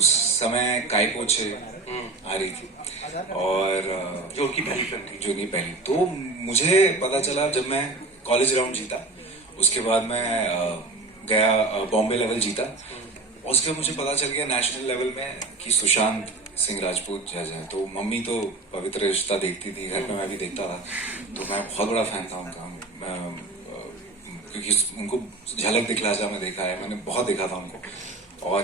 उस समय काय पोछे आ रही थी और जो उनकी पहली फिल्म थी। जो नहीं पहली, तो मुझे पता चला जब मैं कॉलेज राउंड जीता, उसके बाद मैं गया बॉम्बे लेवल जीता, उसके मुझे पता चल गया नेशनल लेवल में कि सुशांत सिंह राजपूत जज हैं। तो मम्मी तो पवित्र रिश्ता देखती थी, घर में मैं भी देखता था, तो मैं बहुत बड़ा फैन था उनका। क्योंकि उनको झलक दिखला जा मैं देखा है, मैंने बहुत देखा था उनको। और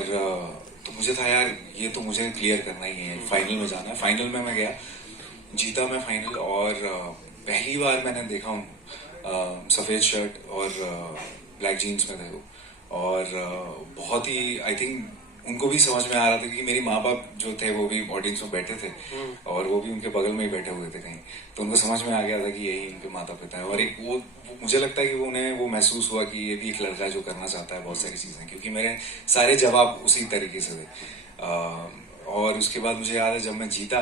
तो मुझे था यार ये तो मुझे क्लियर करना ही है, फाइनल में जाना है। फाइनल में मैं गया, जीता मैं फाइनल, और पहली बार मैंने देखा हूँ सफेद शर्ट और ब्लैक जीन्स में थे वो, और बहुत ही आई थिंक उनको भी समझ में आ रहा था कि मेरे माँ बाप जो थे वो भी ऑडियंस में बैठे थे और वो भी उनके बगल में ही बैठे हुए थे कहीं, तो उनको समझ में आ गया था कि यही उनके माता पिता है। और एक वो मुझे लगता है कि उन्हें वो महसूस हुआ कि ये भी एक लड़का जो करना चाहता है बहुत सारी चीजें, क्योंकि मेरे सारे जवाब उसी तरीके से थे। और उसके बाद मुझे याद है जब मैं जीता,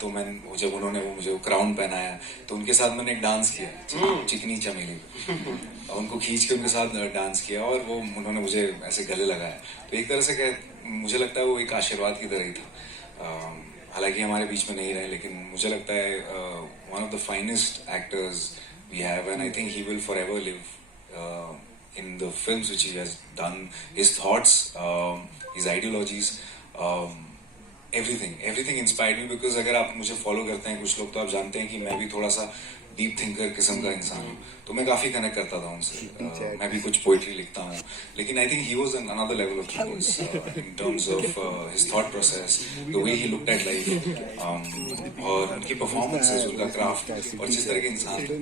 तो मैं जब उन्होंने वो मुझे क्राउन पहनाया तो उनके साथ मैंने एक डांस किया, चिकनी चमेली, उनको खींच के उनके साथ डांस किया, और वो उन्होंने मुझे ऐसे गले लगाया। तो एक तरह से मुझे लगता है वो एक आशीर्वाद की तरह ही था। हालांकि हमारे बीच में नहीं रहे, लेकिन मुझे लगता है one of the finest actors we have, and I think he will forever live in the films which he has done, his thoughts, his ideologies, everything inspired me, because अगर आप मुझे फॉलो करते हैं कुछ लोग तो आप जानते हैं कि मैं भी थोड़ा सा डीप थिंकर किस्म का इंसान हूँ, तो मैं काफी कनेक्ट करता था उनसे। मैं भी कुछ पोइट्री लिखता हूँ, लेकिन आई think he was an another level of genius in terms of his thought process, the way he looked at life, और उनकी परफॉर्मेंसेस, उनका क्राफ्ट, और जिस तरह के इंसान थे।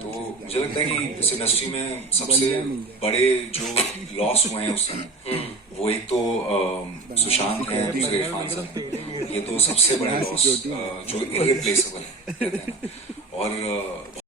तो मुझे लगता है कि इस इंडस्ट्री में सबसे बड़े जो लॉस हुए हैं उस समय, वो एक तो सुशांत है, दूसरे इरफान सर, ये तो सबसे बड़े लॉस जो इररिप्लेसेबल है, और